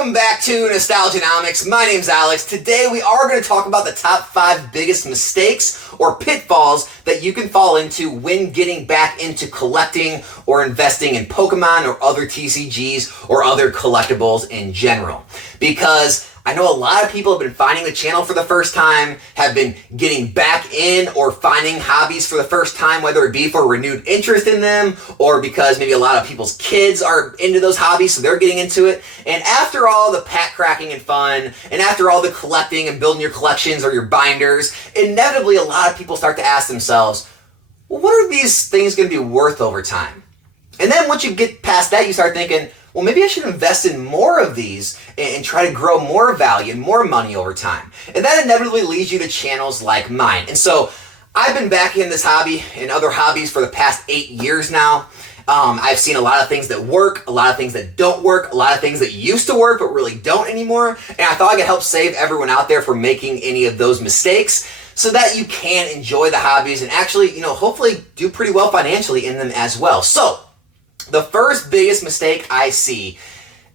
Welcome back to Nostalgianomics. My name's Alex. Today we are going to talk about the top 5 biggest mistakes or pitfalls that you can fall into when getting back into collecting or investing in Pokemon or other TCGs or other collectibles in general. Because I know a lot of people have been finding the channel for the first time, have been getting back in or finding hobbies for the first time, whether it be for renewed interest in them or because maybe a lot of people's kids are into those hobbies, so they're getting into it. And after all the pack cracking and fun, and after all the collecting and building your collections or your binders, inevitably a lot of people start to ask themselves, well, what are these things going to be worth over time? And then once you get past that, you start thinking, well, maybe I should invest in more of these and try to grow more value and more money over time. And that inevitably leads you to channels like mine. And so I've been back in this hobby and other hobbies for the past 8 years now. I've seen a lot of things that work, a lot of things that don't work, a lot of things that used to work but really don't anymore. And I thought I could help save everyone out there from making any of those mistakes so that you can enjoy the hobbies and actually, hopefully do pretty well financially in them as well. So the first biggest mistake I see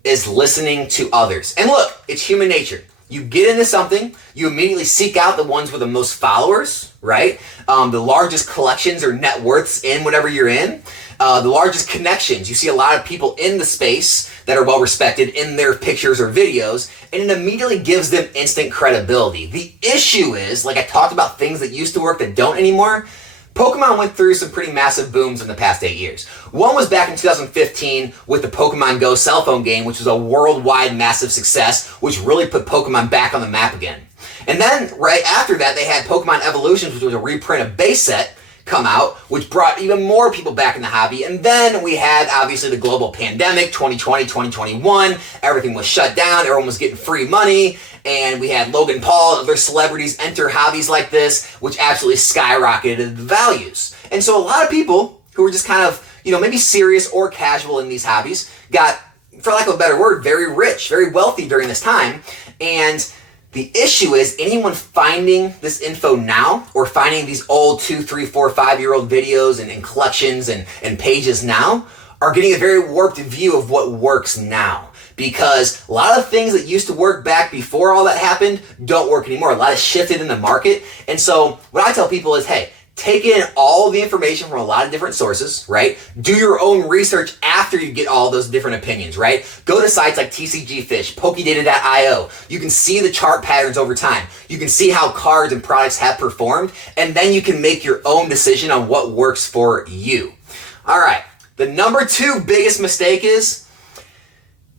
is listening to others. And look, it's human nature. You get into something, you immediately seek out the ones with the most followers, right? The largest collections or net worths in whatever you're in. The largest connections. You see a lot of people in the space that are well respected in their pictures or videos, and it immediately gives them instant credibility. The issue is, like I talked about things that used to work that don't anymore, Pokemon went through some pretty massive booms in the past 8 years. One was back in 2015 with the Pokemon Go cell phone game, which was a worldwide massive success, which really put Pokemon back on the map again. And then right after that, they had Pokemon Evolutions, which was a reprint of base set, come out, which brought even more people back in the hobby. And then we had, obviously, the global pandemic, 2020, 2021. Everything was shut down. Everyone was getting free money. And we had Logan Paul and other celebrities enter hobbies like this, which absolutely skyrocketed the values. And so a lot of people who were just kind of, maybe serious or casual in these hobbies got, for lack of a better word, very rich, very wealthy during this time. And the issue is anyone finding this info now or finding these old 2, 3, 4, 5-year-old videos and collections and pages now are getting a very warped view of what works now. Because a lot of things that used to work back before all that happened don't work anymore. A lot has shifted in the market. And so what I tell people is, hey, take in all the information from a lot of different sources, right? Do your own research after you get all those different opinions, right? Go to sites like TCG Fish, Pokedata.io. You can see the chart patterns over time. You can see how cards and products have performed, and then you can make your own decision on what works for you. All right, the number 2 biggest mistake is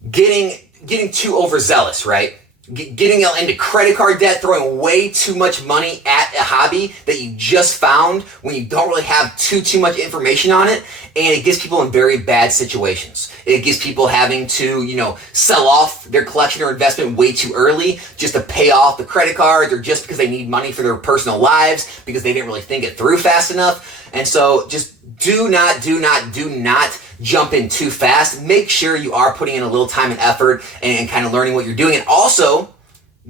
getting too overzealous, right? Getting into credit card debt, throwing way too much money at a hobby that you just found when you don't really have too much information on it, and it gets people in very bad situations. It gets people having to, sell off their collection or investment way too early just to pay off the credit cards or just because they need money for their personal lives because they didn't really think it through fast enough. And so just do not jump in too fast. Make sure you are putting in a little time and effort and kind of learning what you're doing, and also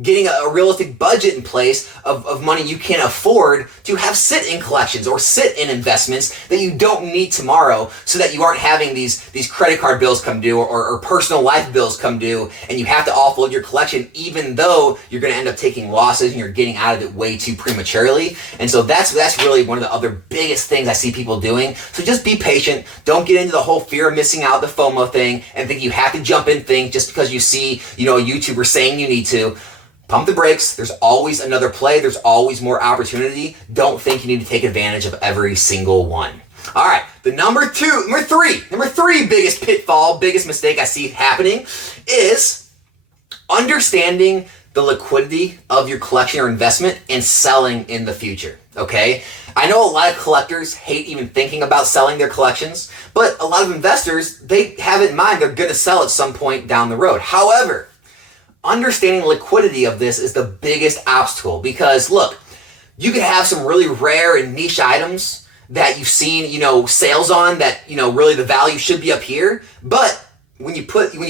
getting a realistic budget in place of money you can afford to have sit in collections or sit in investments that you don't need tomorrow, so that you aren't having these credit card bills come due or personal life bills come due, and you have to offload your collection even though you're going to end up taking losses and you're getting out of it way too prematurely. And so that's really one of the other biggest things I see people doing. So just be patient. Don't get into the whole fear of missing out, the FOMO thing, and think you have to jump in things just because you see a YouTuber saying you need to. Pump the brakes. There's always another play. There's always more opportunity. Don't think you need to take advantage of every single one. All right, the number three biggest pitfall, biggest mistake I see happening is understanding the liquidity of your collection or investment and selling in the future, okay? I know a lot of collectors hate even thinking about selling their collections, but a lot of investors, they have it in mind they're going to sell at some point down the road. However, understanding liquidity of this is the biggest obstacle, because look, you could have some really rare and niche items that you've seen, sales on that, really the value should be up here. But when you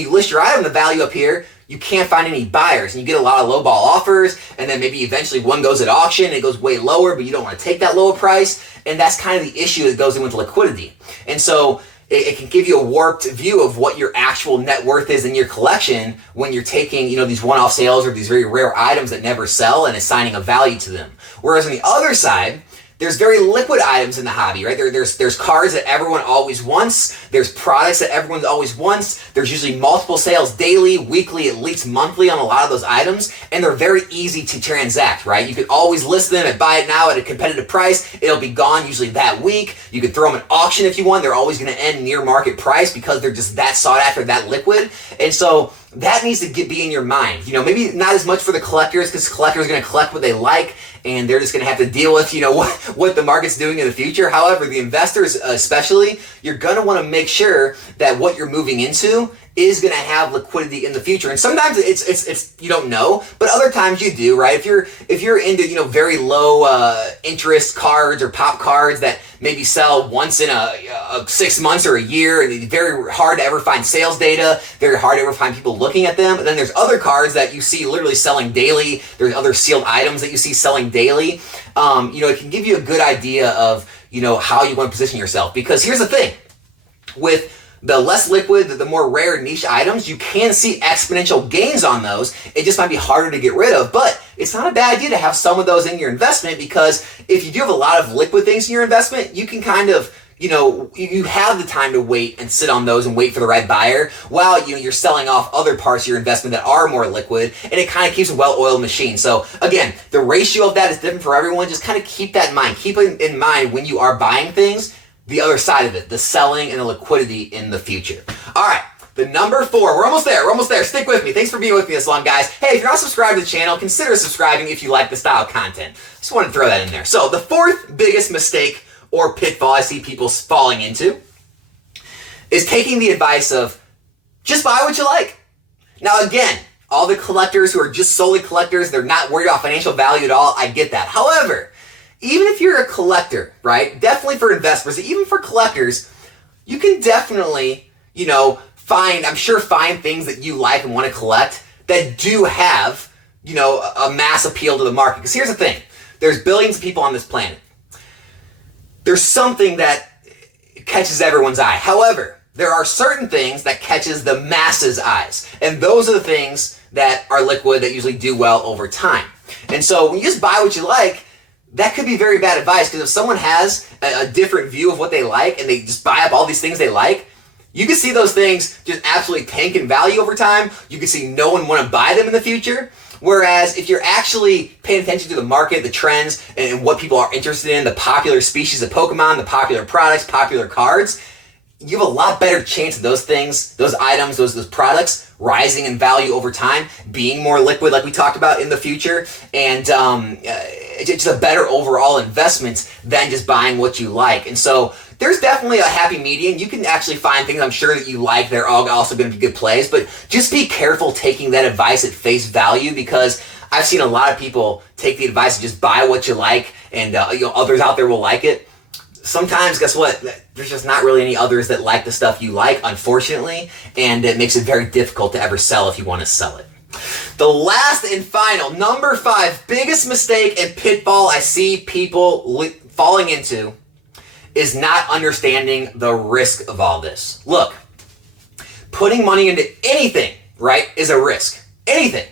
list your item, the value up here, you can't find any buyers, and you get a lot of lowball offers, and then maybe eventually one goes at auction and it goes way lower, but you don't want to take that lower price. And that's kind of the issue that goes in with liquidity. And so it can give you a warped view of what your actual net worth is in your collection when you're taking, these one-off sales or these very rare items that never sell and assigning a value to them. Whereas on the other side, there's very liquid items in the hobby, right? There's cards that everyone always wants. There's products that everyone always wants. There's usually multiple sales daily, weekly, at least monthly on a lot of those items, and they're very easy to transact, right? You can always list them and buy it now at a competitive price. It'll be gone usually that week. You could throw them at auction if you want. They're always going to end near market price because they're just that sought after, that liquid. And so that needs to be in your mind. Maybe not as much for the collectors, because collectors are going to collect what they like, and they're just going to have to deal with, what the market's doing in the future. However, the investors especially, you're going to want to make sure that what you're moving into is going to have liquidity in the future. And sometimes it's you don't know, but other times you do, right? If you're into, very low interest cards or pop cards that maybe sell once in a 6 months or a year, and it's very hard to ever find sales data, very hard to ever find people looking at them. And then there's other cards that you see literally selling daily. There's other sealed items that you see selling daily. It can give you a good idea of, how you want to position yourself. Because here's the thing, with the less liquid, the more rare niche items, you can see exponential gains on those. It just might be harder to get rid of, but it's not a bad idea to have some of those in your investment, because if you do have a lot of liquid things in your investment, you can kind of, you have the time to wait and sit on those and wait for the right buyer while you're selling off other parts of your investment that are more liquid, and it kind of keeps a well-oiled machine. So again, the ratio of that is different for everyone. Just kind of keep that in mind. Keep it in mind when you are buying things, the other side of it, the selling and the liquidity in the future. All right, the number 4, we're almost there, stick with me. Thanks for being with me this long, guys. Hey, if you're not subscribed to the channel, consider subscribing if you like the style of content. Just wanted to throw that in there. So the 4th biggest mistake or pitfall I see people falling into is taking the advice of, just buy what you like. Now again, all the collectors who are just solely collectors, they're not worried about financial value at all, I get that. However, even if you're a collector, right, definitely for investors, even for collectors, you can definitely, find things that you like and want to collect that do have, a mass appeal to the market. Because here's the thing, there's billions of people on this planet. There's something that catches everyone's eye. However, there are certain things that catches the masses' eyes. And those are the things that are liquid, that usually do well over time. And so when you just buy what you like, that could be very bad advice, because if someone has a different view of what they like and they just buy up all these things they like, you can see those things just absolutely tank in value over time. You can see no one want to buy them in the future. Whereas if you're actually paying attention to the market, the trends, and what people are interested in, the popular species of Pokemon, the popular products, popular cards, you have a lot better chance of those things, those items, those products rising in value over time, being more liquid like we talked about in the future, and it's a better overall investment than just buying what you like. And so there's definitely a happy median. You can actually find things I'm sure that you like. They're all also going to be good plays, but just be careful taking that advice at face value, because I've seen a lot of people take the advice and just buy what you like, and others out there will like it. Sometimes, guess what? There's just not really any others that like the stuff you like, unfortunately, and it makes it very difficult to ever sell if you want to sell it. The last and final, number 5, biggest mistake and pitfall I see people falling into is not understanding the risk of all this. Look, putting money into anything, right, is a risk. Anything.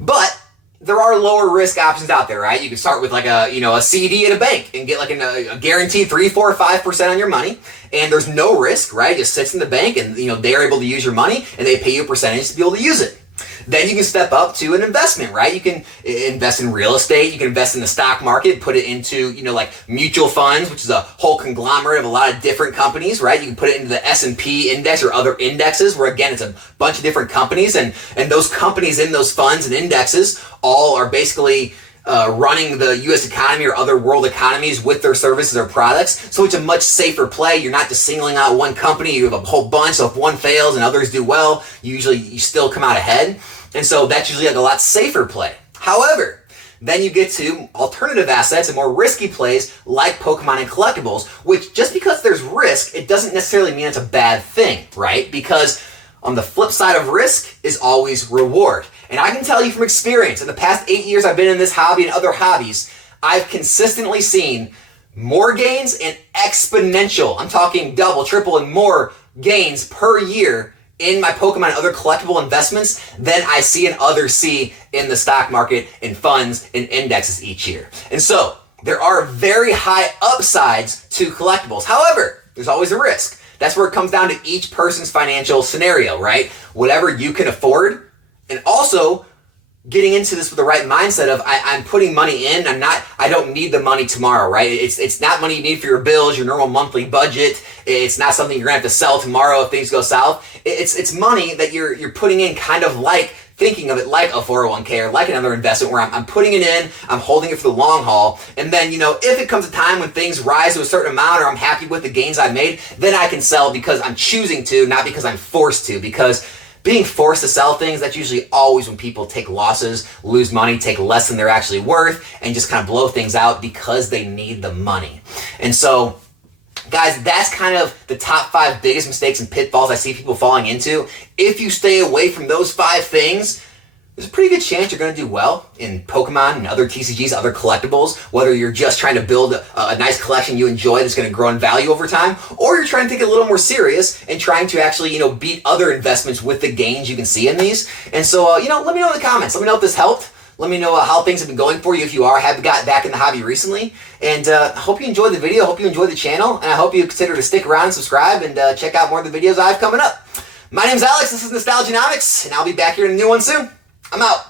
But there are lower risk options out there, right? You can start with like a CD at a bank and get like a guaranteed 3, 4, 5% on your money, and there's no risk, right? It just sits in the bank, and they're able to use your money, and they pay you a percentage to be able to use it. Then you can step up to an investment, right? You can invest in real estate. You can invest in the stock market, put it into, like mutual funds, which is a whole conglomerate of a lot of different companies, right? You can put it into the S&P index or other indexes where, again, it's a bunch of different companies. And those companies in those funds and indexes all are basically running the U.S. economy or other world economies with their services or products. So it's a much safer play. You're not just singling out one company. You have a whole bunch. So if one fails and others do well, you still come out ahead. And so that's usually like a lot safer play. However, then you get to alternative assets and more risky plays like Pokemon and collectibles, which just because there's risk, it doesn't necessarily mean it's a bad thing, right? Because on the flip side of risk is always reward. And I can tell you from experience, in the past 8 years I've been in this hobby and other hobbies, I've consistently seen more gains and exponential. I'm talking double, triple, and more gains per year in my Pokemon and other collectible investments than I see and others see in the stock market, in funds, in indexes each year. And so there are very high upsides to collectibles. However, there's always a risk. That's where it comes down to each person's financial scenario, right? Whatever you can afford, and also getting into this with the right mindset of I'm putting money in. I don't need the money tomorrow, right? It's not money you need for your bills, your normal monthly budget. It's not something you're gonna have to sell tomorrow if things go south. It's money that you're putting in, kind of like thinking of it like a 401k or like another investment where I'm putting it in, I'm holding it for the long haul, and then, if it comes a time when things rise to a certain amount or I'm happy with the gains I've made, then I can sell because I'm choosing to, not because I'm forced to. Because being forced to sell things, that's usually always when people take losses, lose money, take less than they're actually worth, and just kind of blow things out because they need the money. And so, guys, that's kind of the top 5 biggest mistakes and pitfalls I see people falling into. If you stay away from those 5 things, there's a pretty good chance you're going to do well in Pokemon and other TCGs, other collectibles, whether you're just trying to build a nice collection you enjoy that's going to grow in value over time, or you're trying to take it a little more serious and trying to actually, beat other investments with the gains you can see in these. And so, let me know in the comments. Let me know if this helped. Let me know how things have been going for you if you have got back in the hobby recently. And I hope you enjoyed the video. I hope you enjoyed the channel. And I hope you consider to stick around and subscribe and check out more of the videos I have coming up. My name's Alex. This is Nostalgianomics, and I'll be back here in a new one soon. I'm out.